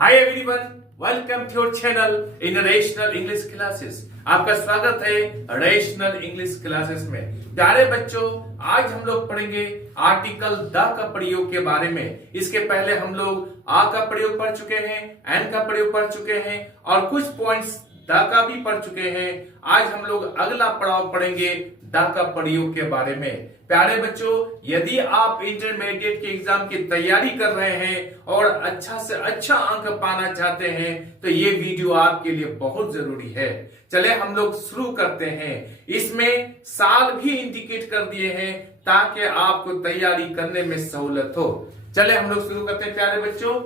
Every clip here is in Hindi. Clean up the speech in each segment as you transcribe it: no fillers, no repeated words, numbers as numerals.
Hi everyone, welcome to your channel in rational English classes. आपका स्वागत है रेशनल इंग्लिश क्लासेस में। प्यारे बच्चों, आज हम लोग पढ़ेंगे आर्टिकल द का प्रयोग के बारे में। इसके पहले हम लोग आ का प्रयोग पढ़ चुके हैं, एन का प्रयोग पढ़ चुके हैं और कुछ पॉइंट्स द का भी पढ़ चुके हैं। आज हम लोग अगला पड़ाव पढ़ेंगे द का प्रयोग के बारे में। प्यारे बच्चों, यदि आप इंटरमीडिएट के एग्जाम की तैयारी कर रहे हैं और अच्छा से अच्छा अंक पाना चाहते हैं तो ये वीडियो आपके लिए बहुत जरूरी है। चले हम लोग शुरू करते हैं। इसमें साल भी इंडिकेट कर दिए हैं ताकि आपको तैयारी करने में सहूलत हो। चले हम लोग शुरू करते हैं प्यारे बच्चों।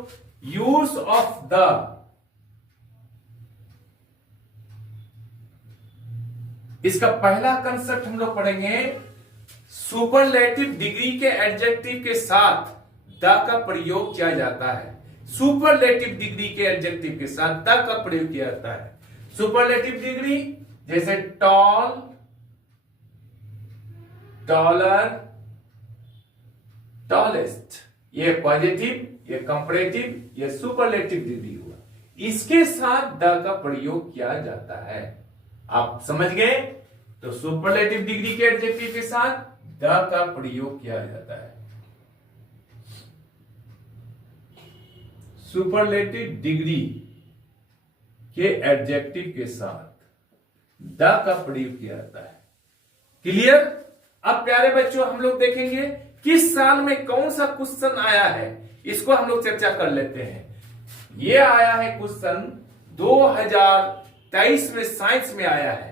यूज ऑफ द, इसका पहला कंसेप्ट हम लोग पढ़ेंगे। सुपरलेटिव डिग्री के एडजेक्टिव के साथ द का प्रयोग किया जाता है। सुपरलेटिव डिग्री के एडजेक्टिव के साथ द का प्रयोग किया जाता है। सुपरलेटिव डिग्री जैसे टॉल, टॉलर, टॉलेस्ट, ये पॉजिटिव, ये कंपैरेटिव, ये सुपरलेटिव डिग्री हुआ। इसके साथ द का प्रयोग किया जाता है। आप समझ गए? तो सुपरलेटिव डिग्री के एडजेक्टिव के साथ द का प्रयोग किया जाता है। सुपरलेटिव डिग्री के एडजेक्टिव के साथ द का प्रयोग किया जाता है। क्लियर? अब प्यारे बच्चों, हम लोग देखेंगे किस साल में कौन सा क्वेश्चन आया है, इसको हम लोग चर्चा कर लेते हैं। ये आया है क्वेश्चन 2023 में साइंस में आया है।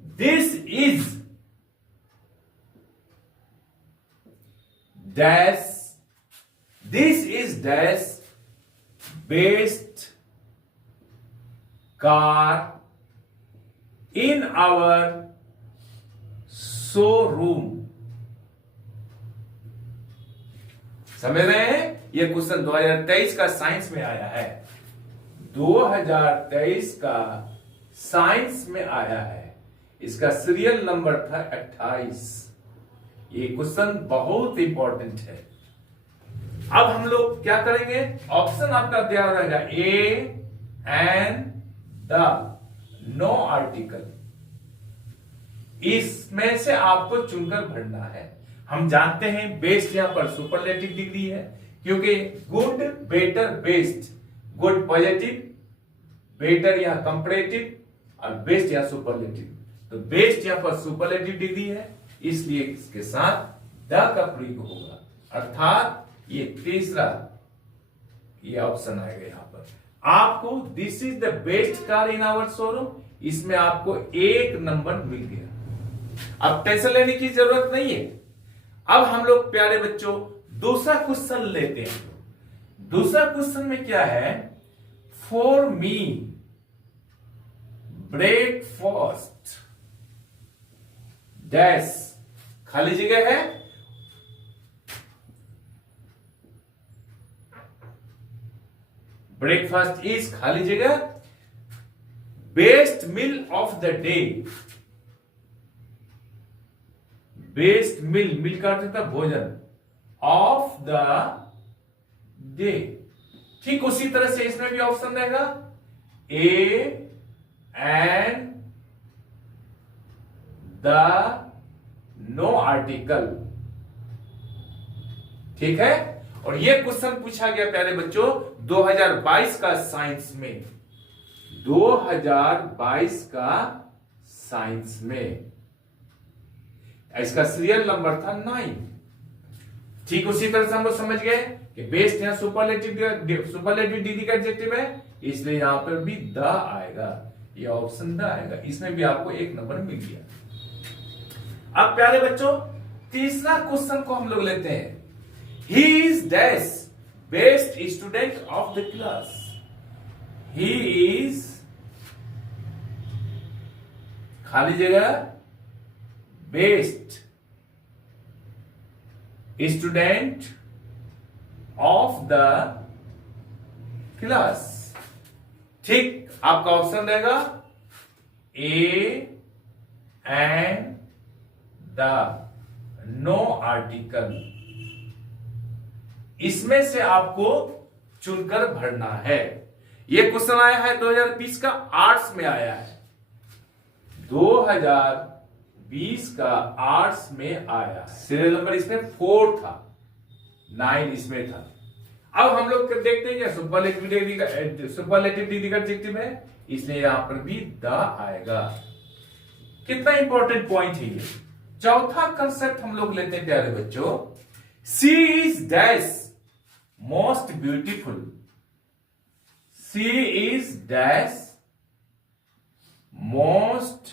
This is dash, this is dash best car in our showroom. समझ रहे हैं? यह क्वेश्चन 2023 का साइंस में आया है। 2023 का साइंस में आया है। इसका सीरियल नंबर था 28। ये क्वेश्चन बहुत इंपॉर्टेंट है। अब हम लोग क्या करेंगे? ऑप्शन आपका दिया रहेगा a and the, no article. इसमें से आपको चुनकर भरना है। हम जानते हैं बेस्ट यहां पर सुपरलेटिव डिग्री है, क्योंकि good, better, best. Good positive, better या कंपैरेटिव और बेस्ट या सुपरलेटिव। तो बेस्ट यहां पर सुपरलेटिव डिग्री है, इसलिए इसके साथ द का प्रयोग होगा। अर्थात ये तीसरा ये ऑप्शन आएगा यहां पर। आपको this is the best car in our showroom, इसमें आपको 1 नंबर मिल गया। अब टेंशन लेने की जरूरत नहीं है। अब हम लोग प्यारे बच्चों दूसरा क्वेश्चन लेते हैं। दूसरा क्वेश्चन में क्या है? फॉर मी ब्रेकफास्ट डैश, खाली जगह है, ब्रेकफास्ट इज खाली जगह best meal of the day. Best meal, meal का अर्थ था भोजन, ऑफ द डे। ठीक उसी तरह से इसमें भी ऑप्शन रहेगा a and the, no article. ठीक है? और यह क्वेश्चन पूछा गया प्यारे बच्चों 2022 का साइंस में। 2022 का साइंस में इसका सीरियल नंबर था 9। ठीक उसी तरह से हम लोग समझ गए कि बेस्ट यहां सुपरलेटिव डिग्री का एडजेक्टिव है, इसलिए यहां पर भी द आएगा। ये ऑप्शन द आएगा। इसमें भी आपको 1 नंबर मिल गया। अब प्यारे बच्चों तीसरा क्वेश्चन को हम लोग लेते हैं। He is dash best student of the class. He is खाली जगह best student of the class. ठीक, आपका ऑप्शन रहेगा a and the, no article. इसमें से आपको चुनकर भरना है। ये क्वेश्चन आया है 2020 का, आर्ट्स में आया है। 2020 का आर्ट्स में आया। सीरियल नंबर इसमें 4 था, 9 इसमें था। अब हम लोग देखते हैं सुपरलेटिव डिग्री का एडजेक्टिव है, इसलिए यहां पर भी द आएगा। कितना इंपॉर्टेंट पॉइंट है ये। चौथा कंसेप्ट हम लोग लेते हैं प्यारे बच्चों, she is dash most beautiful. She is dash most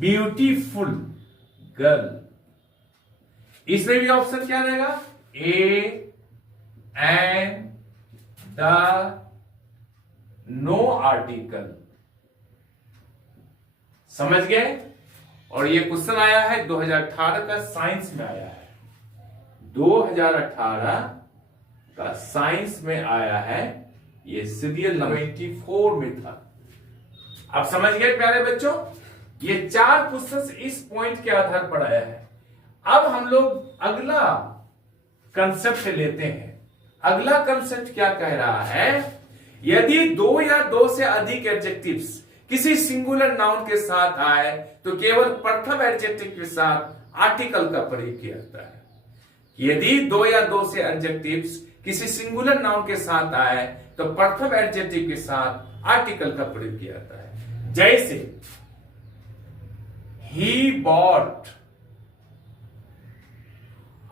beautiful girl. इसमें भी ऑप्शन क्या रहेगा, a and the, no article. समझ गए। और ये क्वेश्चन आया है 2018 का, साइंस में आया है। 2018 का साइंस में आया है, ये सीरियल नंबर 24 में था। आप समझ गए प्यारे बच्चों, ये 4 क्वेश्चन इस पॉइंट के आधार पर आया है। अब हम लोग अगला कंसेप्ट लेते हैं। अगला कंसेप्ट क्या कह रहा है, यदि 2 या 2 से अधिक एडजेक्टिव्स किसी सिंगुलर नाउन के साथ आए तो केवल प्रथम एडजेक्टिव के साथ आर्टिकल का प्रयोग किया जाता है। यदि 2 या 2 से एडजेक्टिव्स किसी सिंगुलर नाउन के साथ आए तो प्रथम एडजेक्टिव के साथ आर्टिकल का प्रयोग किया जाता है। जैसे he bought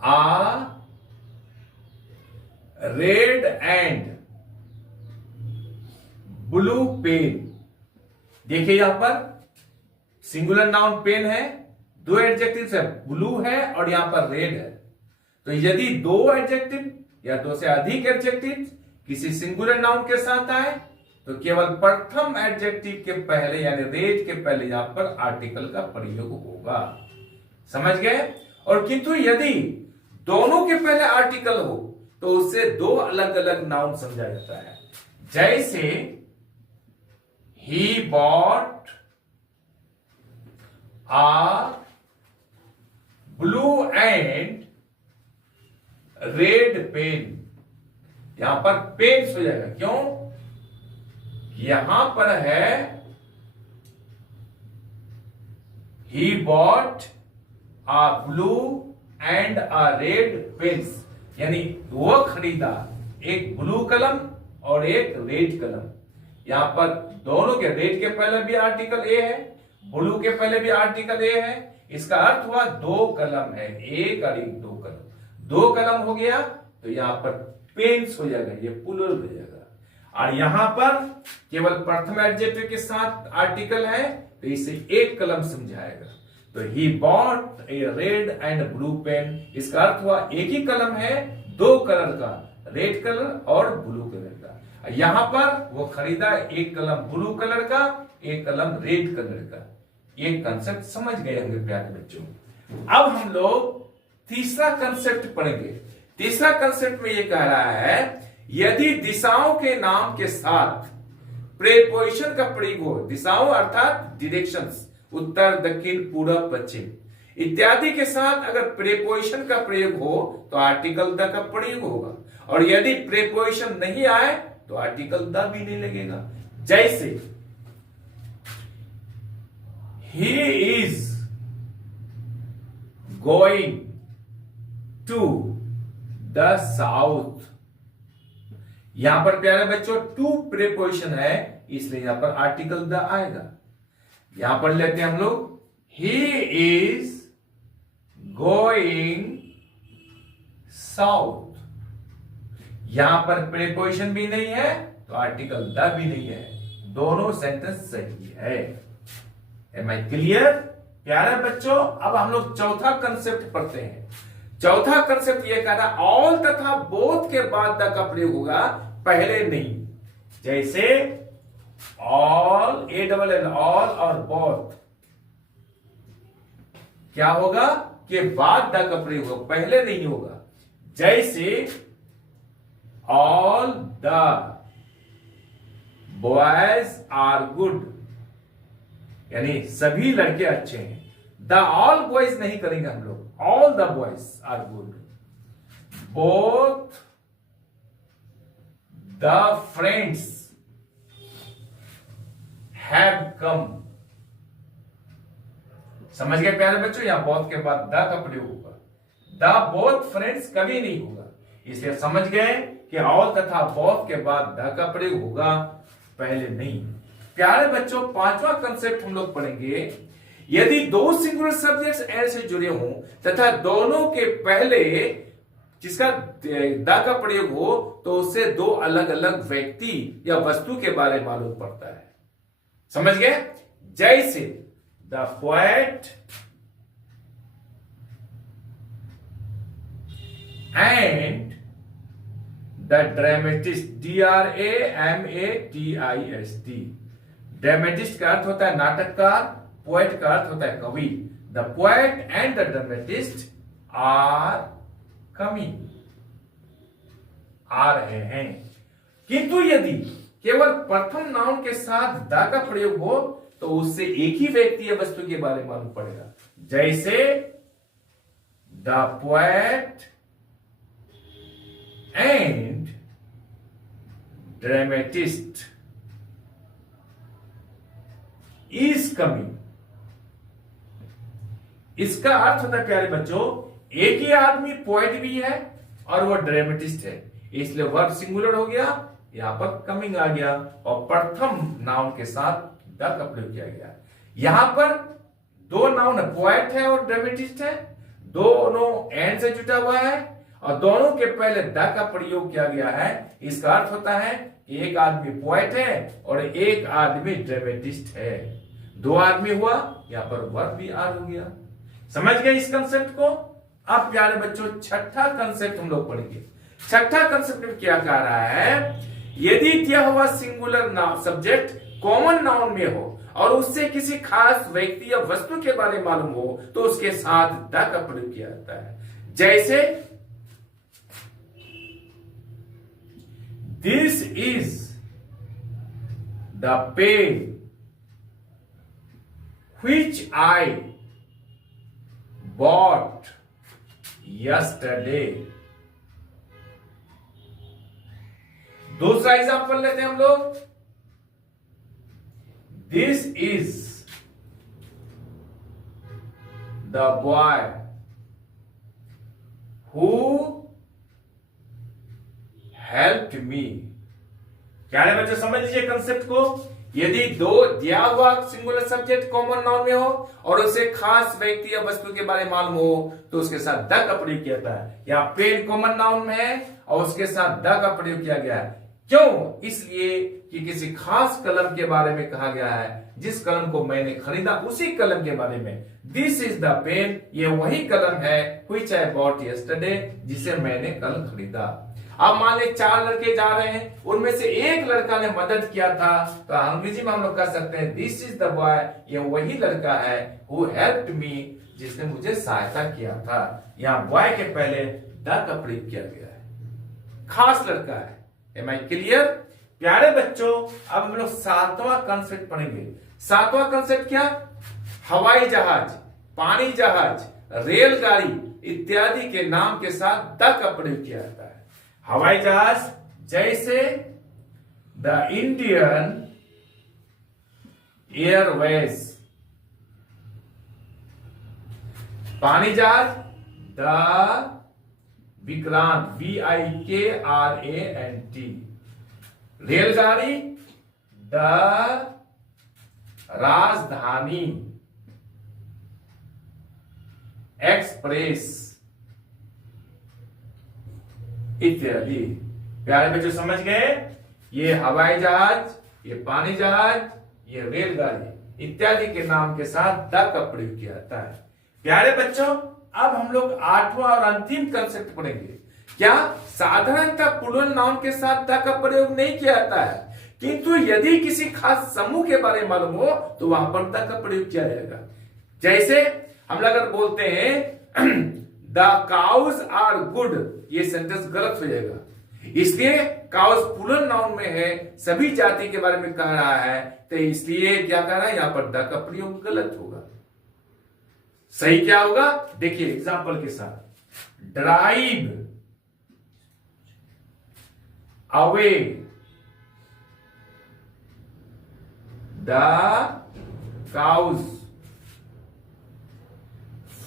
a red and blue pen. देखिए यहां पर सिंगुलर नाउन पेन है, 2 एडजेक्टिव्स है, ब्लू है और यहां पर रेड है। तो यदि 2 एडजेक्टिव या 2 से अधिक एडजेक्टिव किसी सिंगुलर नाउन के साथ आए तो केवल प्रथम एडजेक्टिव के पहले यानी रेड के पहले यहां पर आर्टिकल का प्रयोग होगा। समझ गए। और किंतु यदि दोनों के पहले आर्टिकल हो तो उससे 2 अलग अलग नाउन समझा जाता है। जैसे he bought a blue and red pen। यहां पर पेन्स हो जाएगा, क्यों, यहां पर है he bought a blue and a red pens, यानी वो खरीदा एक ब्लू कलम और एक रेड कलम। यहां पर दोनों के, रेड के पहले भी आर्टिकल ए है, ब्लू के पहले भी आर्टिकल ए है। इसका अर्थ हुआ 2 कलम है, एक और एक 2 कलम। 2 कलम हो गया तो यहां पर पेन्स हो जाएगा, ये प्लूरल हो जाएगा। और यहां पर केवल प्रथम एडजेक्टिव के साथ आर्टिकल है तो इसे 1 कलम समझाएगा। तो he bought a red and blue pen, इसका अर्थ हुआ एक ही कलम है 2 कलर का, रेड कलर और ब्लू कलर का। यहां पर वो खरीदा 1 कलम ब्लू कलर का, 1 कलम रेड कलर का। ये कंसेप्ट समझ गए होंगे प्यारे बच्चों। अब हम लोग तीसरा कंसेप्ट पढ़ेंगे। तीसरा कंसेप्ट में ये कह रहा है, यदि दिशाओं के नाम के साथ प्रेपोजिशन का प्रयोग हो, दिशाओं अर्थात डायरेक्शंस, उत्तर दक्षिण पूर्व पश्चिम इत्यादि के साथ अगर प्रेपोजिशन का प्रयोग हो तो आर्टिकल द का प्रयोग होगा। और यदि प्रेपोजिशन नहीं आए तो आर्टिकल द भी नहीं लगेगा। जैसे he is going to the south. यहां पर प्यारे बच्चों टू प्रेपोजिशन है, इसलिए यहां पर आर्टिकल द आएगा। यहां पर लेते हैं हम लोग, ही इज गोइंग साउथ। यहां पर प्रेपोजिशन भी नहीं है तो आर्टिकल द भी नहीं है, दोनों सेंटेंस सही है। एम आई क्लियर प्यारे बच्चों। अब हम लोग चौथा कंसेप्ट पढ़ते हैं। चौथा कंसेप्ट ये कहता है ऑल तथा बोथ के बाद द का प्रयोग होगा, पहले नहीं। जैसे all, A double L, all और बोथ क्या होगा कि बाद द का प्रयोग होगा, पहले नहीं होगा। जैसे all the boys are good, यानी सभी लड़के अच्छे हैं। द ऑल बॉयज नहीं करेंगे हम लोग, all the boys are good. Both the friends have come. समझ गए प्यारे बच्चों, यहां बोथ के बाद द का प्रयोग होगा। द बोथ फ्रेंड्स कभी नहीं होगा, इसलिए समझ गए कि ऑल तथा बोथ के बाद द का प्रयोग होगा, पहले नहीं। प्यारे बच्चों, पांचवा कंसेप्ट हम लोग पढ़ेंगे। यदि दो सिंगुलर सब्जेक्ट्स एंड से जुड़े हों तथा दोनों के पहले जिसका द का प्रयोग हो तो उससे दो अलग अलग व्यक्ति या वस्तु के बारे में मालूम पड़ता है। समझ गए? जैसे the poet and the dramatist, DRAMATIST। Dramatist का अर्थ होता है नाटककार, पोएट का अर्थ होता है कवि। The poet and the dramatist are coming, आ रहे हैं। किंतु यदि केवल प्रथम नाउन के साथ द का प्रयोग हो तो उससे एक ही व्यक्ति या वस्तु के बारे में मालूम पड़ेगा। जैसे the poet and dramatist is coming. इसका अर्थ होता है प्यारे बच्चों, एक ही आदमी पोएट भी है और वो ड्रामेटिस्ट है, इसलिए वर्ब सिंगुलर हो गया, यहां पर कमिंग आ गया और प्रथम नाउन के साथ द का प्रयोग किया गया। यहां पर दो नाउन है, पोएट है और ड्रामेटिस्ट है, दोनों एंड से जुटा हुआ है और दोनों के पहले द का प्रयोग किया गया है। इसका अर्थ होता है कि एक आदमी पोएट है और एक आदमी ड्रामेटिस्ट है। दो आदमी हुआ, यहां पर वर्ब भी आर हो गया। समझ गए इस कंसेप्ट को? अब प्यारे बच्चों, छठा कंसेप्ट हम लोग पढ़ेंगे। छठा कंसेप्ट में क्या कह रहा है? यदि दिया हुआ singular noun subject common noun में हो और उससे किसी खास व्यक्ति या वस्तु के बारे में मालूम हो तो उसके साथ द का प्रयोग किया जाता है। जैसे this is the pen which I bought yesterday। दूसरा एग्जाम्पल लेते हैं हम लोग। This is the boy who helped me. क्या है बच्चों, समझ लीजिए कंसेप्ट को। यदि दो दिया हुआ सिंगुलर सब्जेक्ट कॉमन नाउन में हो और उसे खास व्यक्ति या वस्तु के बारे में मालूम हो तो उसके साथ द का प्रयोग किया जाता है। या पेन कॉमन नाउन में है और उसके साथ द का प्रयोग किया गया है। क्यों? इसलिए कि किसी खास कलम के बारे में कहा गया है, जिस कलम को मैंने खरीदा उसी कलम के बारे में। दिस इज द पेन, ये वही कलम है which I bought yesterday, जिसे मैंने कल खरीदा। अब मान ले चार लड़के जा रहे हैं, उनमें से एक लड़का ने मदद किया था, तो अंग्रेजी में हम लोग कह सकते हैं दिस इज द बॉय, ये वही लड़का है हु हेल्प्ड मी, जिसने मुझे सहायता किया था। यहाँ बॉय के पहले द का प्रयोग किया गया है, खास लड़का है। Am I clear? प्यारे बच्चों, अब हम लोग सातवां कंसेप्ट पढ़ेंगे। सातवां कंसेप्ट क्या? हवाई जहाज, पानी जहाज, रेलगाड़ी इत्यादि के नाम के साथ द का प्रयोग किया जाता है। हवाई जहाज जैसे द इंडियन एयरवेज। पानी जहाज द विक्रांत, VIKRANT। रेलगाड़ी द राजधानी एक्सप्रेस इत्यादि। प्यारे बच्चों समझ गए? ये हवाई जहाज, ये पानी जहाज, ये रेलगाड़ी इत्यादि के नाम के साथ द का प्रयोग किया जाता है। प्यारे बच्चों, अब हम लोग आठवां और अंतिम कंसेप्ट पढ़ेंगे। क्या? साधारणतः प्लूरल नाउन के साथ द का प्रयोग नहीं किया जाता है, किंतु यदि किसी खास समूह के बारे में मालूम हो तो वहां पर द का प्रयोग किया जाएगा। जैसे हम लोग अगर बोलते हैं द काउज आर गुड, ये सेंटेंस गलत हो जाएगा। इसलिए काउज प्लूरल नाउन में है, सभी जाति के बारे में कह रहा है, तो इसलिए क्या कह रहा है, यहां पर द का प्रयोग गलत होगा। सही क्या होगा? देखिए एग्जांपल के साथ। Drive away the cows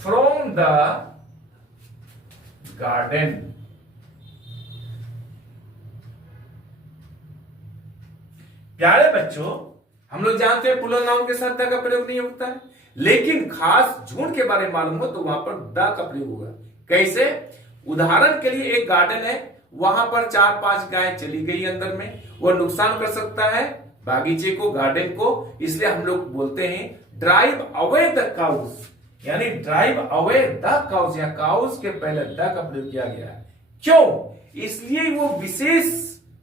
from the garden. प्यारे बच्चों, हम लोग जानते हैं प्लूरल नाउन के साथ द का प्रयोग नहीं होता है, लेकिन खास झुंड के बारे में मालूम हो तो वहां पर द का प्रयोग होगा। कैसे? उदाहरण के लिए एक गार्डन है, वहां पर 4-5 गाय चली गई अंदर में, वो नुकसान कर सकता है बागीचे को, गार्डन को, इसलिए हम लोग बोलते हैं ड्राइव अवे द काउज, यानी ड्राइव अवे द काउज, या काउज के पहले द का प्रयोग किया गया है। क्यों? इसलिए वो विशेष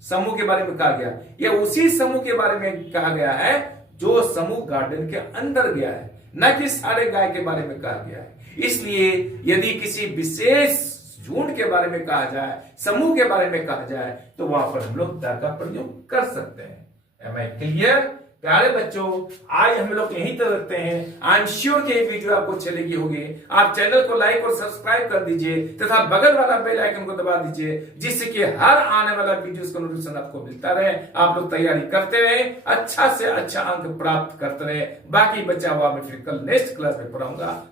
समूह के बारे में कहा गया, या उसी समूह के बारे में कहा गया है जो समूह गार्डन के अंदर गया है, न कि सारे गाय के बारे में कहा गया है। इसलिए यदि किसी विशेष झुंड के बारे में कहा जाए, समूह के बारे में कहा जाए, तो वहां पर हम लोग द का प्रयोग कर सकते हैं। Am I clear? प्यारे बच्चों, आज हम लोग यहीं तक रखते हैं। आई एम श्योर कि ये वीडियो आपको अच्छी लगी होगी। आप चैनल को लाइक और सब्सक्राइब कर दीजिए तथा बगल वाला बेल आइकन को दबा दीजिए, जिससे कि हर आने वाला वीडियो का नोटिफिकेशन आपको मिलता रहे। आप लोग तैयारी करते रहे, अच्छा से अच्छा अंक प्राप्त करते रहे। बाकी बचा हुआ मैं फिर कल नेक्स्ट क्लास में पढ़ाऊंगा।